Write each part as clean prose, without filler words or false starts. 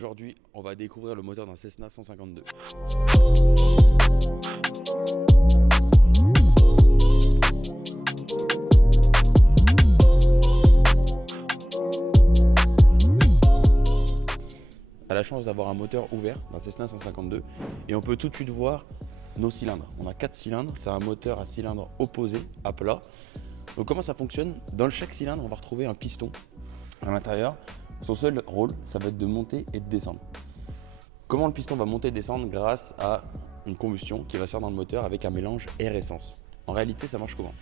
Aujourd'hui, on va découvrir le moteur d'un Cessna 152. On a la chance d'avoir un moteur ouvert d'un Cessna 152 et on peut tout de suite voir nos cylindres. On a 4 cylindres, c'est un moteur à cylindre opposé, à plat. Donc comment ça fonctionne? Dans chaque cylindre, on va retrouver un piston à l'intérieur. Son seul rôle, ça va être de monter et de descendre. Comment le piston va monter et descendre? Grâce à une combustion qui va se faire dans le moteur avec un mélange air-essence. En réalité, ça marche comment?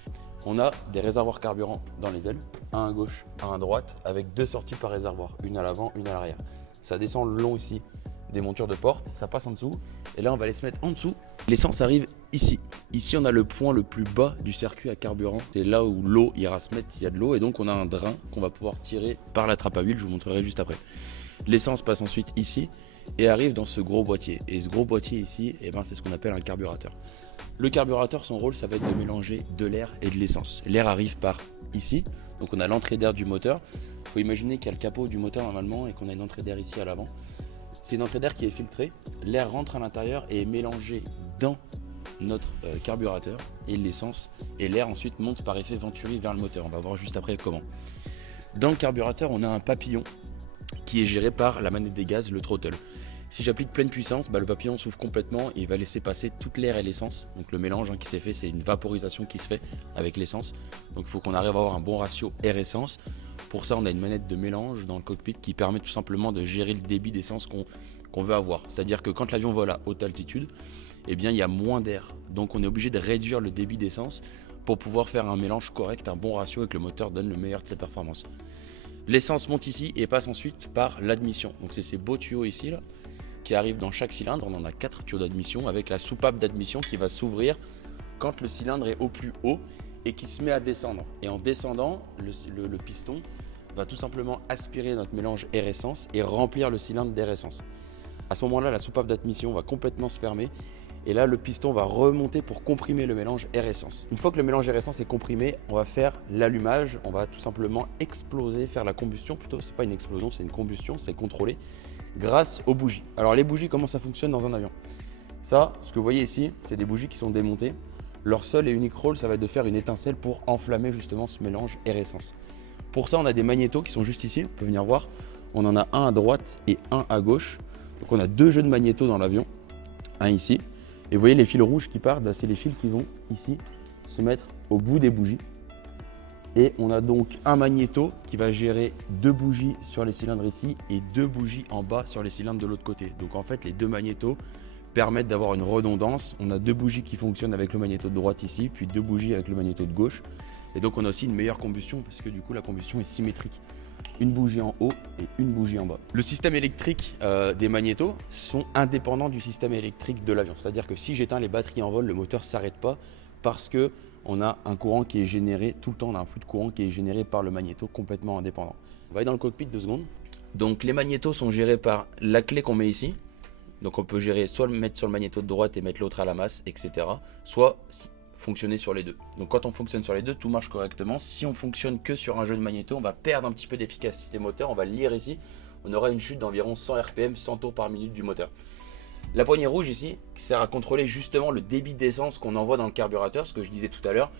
On a des réservoirs carburant dans les ailes, un à gauche, un à droite, avec 2 sorties par réservoir, une à l'avant, une à l'arrière. Ça descend le long ici des montures de porte, ça passe en dessous, et là on va les se mettre en dessous. L'essence arrive ici. Ici on a le point le plus bas du circuit à carburant, c'est là où l'eau ira se mettre s'il y a de l'eau, et donc on a un drain qu'on va pouvoir tirer par la trappe à huile, je vous montrerai juste après. L'essence passe ensuite ici et arrive dans ce gros boîtier, et ce gros boîtier ici, c'est ce qu'on appelle un carburateur. Le carburateur, son rôle, ça va être de mélanger de l'air et de l'essence. L'air arrive par ici, donc on a l'entrée d'air du moteur. Il faut imaginer qu'il y a le capot du moteur normalement et qu'on a une entrée d'air ici à l'avant. C'est une entrée d'air qui est filtrée, l'air rentre à l'intérieur et est mélangé dans notre carburateur et l'essence, et l'air ensuite monte par effet Venturi vers le moteur. On va voir juste après comment. Dans le carburateur, on a un papillon qui est géré par la manette des gaz, le throttle. Si j'applique pleine puissance, le papillon s'ouvre complètement et il va laisser passer toute l'air et l'essence. Donc le mélange qui s'est fait, c'est une vaporisation qui se fait avec l'essence. Donc il faut qu'on arrive à avoir un bon ratio air-essence. Pour ça, on a une manette de mélange dans le cockpit qui permet tout simplement de gérer le débit d'essence qu'on veut avoir. C'est-à-dire que quand l'avion vole à haute altitude, il y a moins d'air. Donc on est obligé de réduire le débit d'essence pour pouvoir faire un mélange correct, un bon ratio, et que le moteur donne le meilleur de ses performances. L'essence monte ici et passe ensuite par l'admission. Donc c'est ces beaux tuyaux ici là, qui arrivent dans chaque cylindre. On en a 4 tuyaux d'admission avec la soupape d'admission qui va s'ouvrir quand le cylindre est au plus haut et qui se met à descendre. Et en descendant, le piston va tout simplement aspirer notre mélange air-essence et remplir le cylindre d'air-essence. À ce moment-là, la soupape d'admission va complètement se fermer. Et là, le piston va remonter pour comprimer le mélange air-essence. Une fois que le mélange air-essence est comprimé, on va faire l'allumage. On va tout simplement exploser, faire la combustion plutôt. C'est pas une explosion, c'est une combustion, c'est contrôlé grâce aux bougies. Alors les bougies, comment ça fonctionne dans un avion? Ça, ce que vous voyez ici, c'est des bougies qui sont démontées. Leur seul et unique rôle, ça va être de faire une étincelle pour enflammer justement ce mélange air-essence. Pour ça, on a des magnétos qui sont juste ici. On peut venir voir. On en a un à droite et un à gauche. Donc on a 2 jeux de magnétos dans l'avion. Un ici. Et vous voyez les fils rouges qui partent, c'est les fils qui vont ici se mettre au bout des bougies. Et on a donc un magnéto qui va gérer 2 bougies sur les cylindres ici et 2 bougies en bas sur les cylindres de l'autre côté. Donc en fait, les 2 magnétos permettent d'avoir une redondance. On a 2 bougies qui fonctionnent avec le magnéto de droite ici, puis 2 bougies avec le magnéto de gauche. Et donc on a aussi une meilleure combustion parce que du coup la combustion est symétrique. Une bougie en haut et une bougie en bas. Le système électrique des magnétos sont indépendants du système électrique de l'avion. C'est-à-dire que si j'éteins les batteries en vol, le moteur ne s'arrête pas parce qu'on a un courant qui est généré tout le temps. On a un flux de courant qui est généré par le magnéto complètement indépendant. On va aller dans le cockpit 2 secondes. Donc les magnétos sont gérés par la clé qu'on met ici. Donc on peut gérer soit le mettre sur le magnéto de droite et mettre l'autre à la masse, etc. Soit fonctionner sur les deux. Donc quand on fonctionne sur les deux, tout marche correctement. Si on fonctionne que sur un jeu de magnéto, on va perdre un petit peu d'efficacité moteur. On va le lire ici. On aura une chute d'environ 100 RPM, 100 tours par minute du moteur. La poignée rouge ici, qui sert à contrôler justement le débit d'essence qu'on envoie dans le carburateur, ce que je disais tout à l'heure.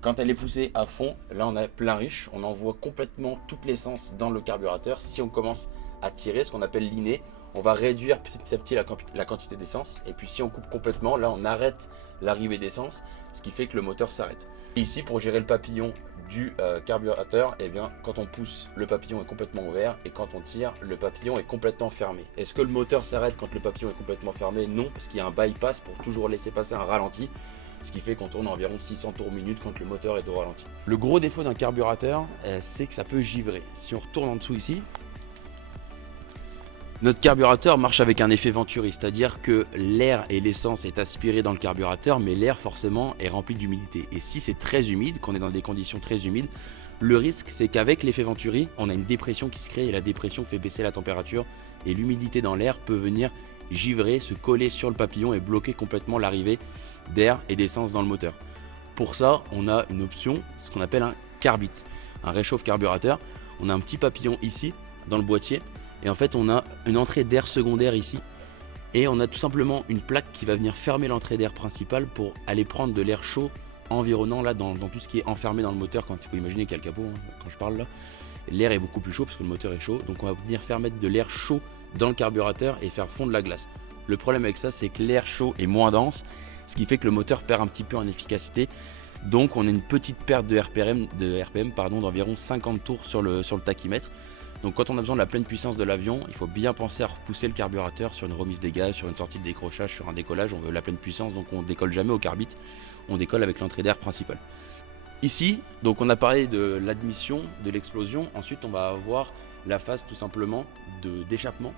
Quand elle est poussée à fond, là on a plein riche, on envoie complètement toute l'essence dans le carburateur. Si on commence à tirer, ce qu'on appelle l'INE, on va réduire petit à petit la quantité d'essence. Et puis si on coupe complètement, là on arrête l'arrivée d'essence, ce qui fait que le moteur s'arrête. Ici, pour gérer le papillon du carburateur, quand on pousse, le papillon est complètement ouvert, et quand on tire, le papillon est complètement fermé. Est-ce que le moteur s'arrête quand le papillon est complètement fermé? Non, parce qu'il y a un bypass pour toujours laisser passer un ralenti, ce qui fait qu'on tourne à environ 600 tours minute quand le moteur est au ralenti. Le gros défaut d'un carburateur, c'est que ça peut givrer. Si on retourne en dessous ici, notre carburateur marche avec un effet Venturi, c'est-à-dire que l'air et l'essence est aspiré dans le carburateur, mais l'air forcément est rempli d'humidité. Et si c'est très humide, qu'on est dans des conditions très humides, le risque c'est qu'avec l'effet Venturi, on a une dépression qui se crée et la dépression fait baisser la température et l'humidité dans l'air peut venir givrer, se coller sur le papillon et bloquer complètement l'arrivée d'air et d'essence dans le moteur. Pour ça, on a une option, ce qu'on appelle un carbit, un réchauffe carburateur. On a un petit papillon ici dans le boîtier. Et en fait, on a une entrée d'air secondaire ici. Et on a tout simplement une plaque qui va venir fermer l'entrée d'air principale pour aller prendre de l'air chaud environnant là dans tout ce qui est enfermé dans le moteur. Quand il faut imaginer qu'il y a le capot, hein, quand je parle là, l'air est beaucoup plus chaud parce que le moteur est chaud. Donc on va venir faire mettre de l'air chaud dans le carburateur et faire fondre la glace. Le problème avec ça, c'est que l'air chaud est moins dense, ce qui fait que le moteur perd un petit peu en efficacité. Donc on a une petite perte de RPM, d'environ 50 tours sur le tachymètre. Donc quand on a besoin de la pleine puissance de l'avion, il faut bien penser à repousser le carburateur sur une remise des gaz, sur une sortie de décrochage, sur un décollage. On veut la pleine puissance, donc on ne décolle jamais au carbite, on décolle avec l'entrée d'air principale. Ici, donc on a parlé de l'admission, de l'explosion. Ensuite, on va avoir la phase tout simplement d'échappement.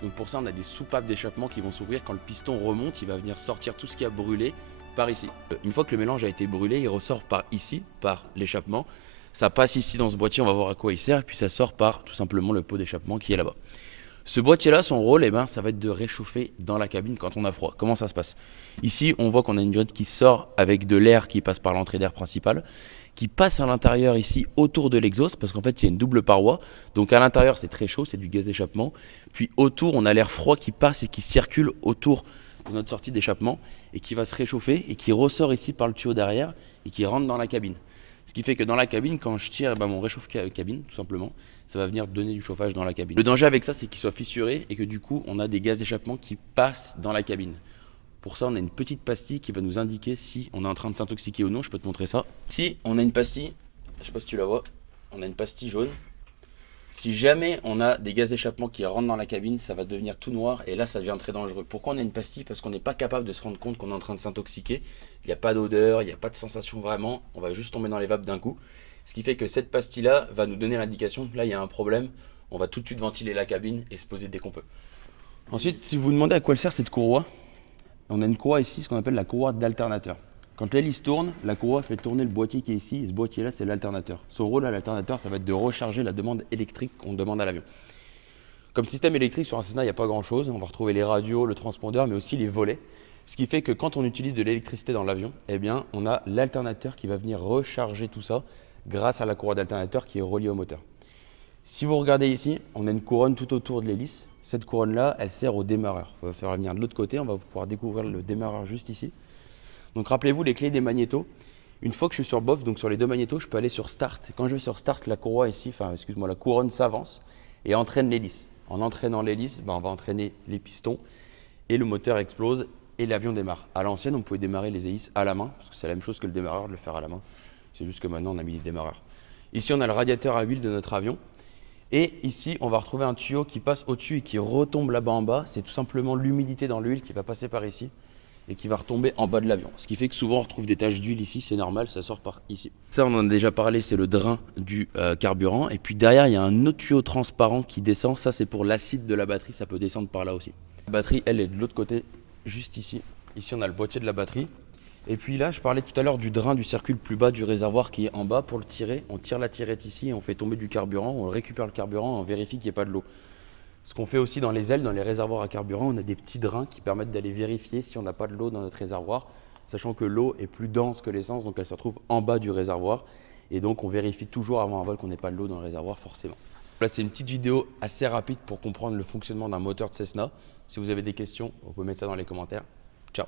Donc pour ça, on a des soupapes d'échappement qui vont s'ouvrir. Quand le piston remonte, il va venir sortir tout ce qui a brûlé par ici. Une fois que le mélange a été brûlé, il ressort par ici, par l'échappement. Ça passe ici dans ce boîtier, on va voir à quoi il sert, et puis ça sort par tout simplement le pot d'échappement qui est là-bas. Ce boîtier-là, son rôle, ça va être de réchauffer dans la cabine quand on a froid. Comment ça se passe? Ici, on voit qu'on a une durite qui sort avec de l'air qui passe par l'entrée d'air principale, qui passe à l'intérieur ici autour de l'exhaust, parce qu'en fait, il y a une double paroi. Donc à l'intérieur, c'est très chaud, c'est du gaz d'échappement. Puis autour, on a l'air froid qui passe et qui circule autour de notre sortie d'échappement et qui va se réchauffer et qui ressort ici par le tuyau derrière et qui rentre dans la cabine. Ce qui fait que dans la cabine, quand je tire mon réchauffe-cabine, tout simplement, ça va venir donner du chauffage dans la cabine. Le danger avec ça, c'est qu'il soit fissuré et que du coup, on a des gaz d'échappement qui passent dans la cabine. Pour ça, on a une petite pastille qui va nous indiquer si on est en train de s'intoxiquer ou non. Je peux te montrer ça. Ici, on a une pastille, je ne sais pas si tu la vois, on a une pastille jaune. Si jamais on a des gaz d'échappement qui rentrent dans la cabine, ça va devenir tout noir et là ça devient très dangereux. Pourquoi on a une pastille? Parce qu'on n'est pas capable de se rendre compte qu'on est en train de s'intoxiquer. Il n'y a pas d'odeur, il n'y a pas de sensation vraiment, on va juste tomber dans les vapes d'un coup. Ce qui fait que cette pastille là va nous donner l'indication que là il y a un problème. On va tout de suite ventiler la cabine et se poser dès qu'on peut. Ensuite, si vous vous demandez à quoi elle sert cette courroie, on a une courroie ici, ce qu'on appelle la courroie d'alternateur. Quand l'hélice tourne, la courroie fait tourner le boîtier qui est ici. Et ce boîtier-là, c'est l'alternateur. Son rôle à l'alternateur, ça va être de recharger la demande électrique qu'on demande à l'avion. Comme système électrique sur un Cessna, il n'y a pas grand-chose. On va retrouver les radios, le transpondeur, mais aussi les volets. Ce qui fait que quand on utilise de l'électricité dans l'avion, eh bien, on a l'alternateur qui va venir recharger tout ça grâce à la courroie d'alternateur qui est reliée au moteur. Si vous regardez ici, on a une couronne tout autour de l'hélice. Cette couronne-là, elle sert au démarreur. On va faire venir de l'autre côté. On va pouvoir découvrir le démarreur juste ici. Donc rappelez-vous les clés des magnétos. Une fois que je suis sur BOF, donc sur les deux magnétos, je peux aller sur Start. Quand je vais sur Start, la courroie ici, la couronne s'avance et entraîne l'hélice. En entraînant l'hélice, on va entraîner les pistons et le moteur explose et l'avion démarre. À l'ancienne, on pouvait démarrer les hélices à la main, parce que c'est la même chose que le démarreur de le faire à la main. C'est juste que maintenant, on a mis des démarreurs. Ici, on a le radiateur à huile de notre avion. Et ici, on va retrouver un tuyau qui passe au-dessus et qui retombe là-bas en bas. C'est tout simplement l'humidité dans l'huile qui va passer par ici et qui va retomber en bas de l'avion. Ce qui fait que souvent on retrouve des taches d'huile ici, c'est normal, ça sort par ici. Ça on en a déjà parlé, c'est le drain du carburant. Et puis derrière il y a un autre tuyau transparent qui descend, ça c'est pour l'acide de la batterie, ça peut descendre par là aussi. La batterie elle est de l'autre côté, juste ici. Ici on a le boîtier de la batterie. Et puis là je parlais tout à l'heure du drain du circuit plus bas du réservoir qui est en bas. Pour le tirer, on tire la tirette ici et on fait tomber du carburant, on récupère le carburant et on vérifie qu'il n'y ait pas de l'eau. Ce qu'on fait aussi dans les ailes, dans les réservoirs à carburant, on a des petits drains qui permettent d'aller vérifier si on n'a pas de l'eau dans notre réservoir, sachant que l'eau est plus dense que l'essence, donc elle se retrouve en bas du réservoir. Et donc on vérifie toujours avant un vol qu'on n'ait pas de l'eau dans le réservoir forcément. Là c'est une petite vidéo assez rapide pour comprendre le fonctionnement d'un moteur de Cessna. Si vous avez des questions, vous pouvez mettre ça dans les commentaires. Ciao.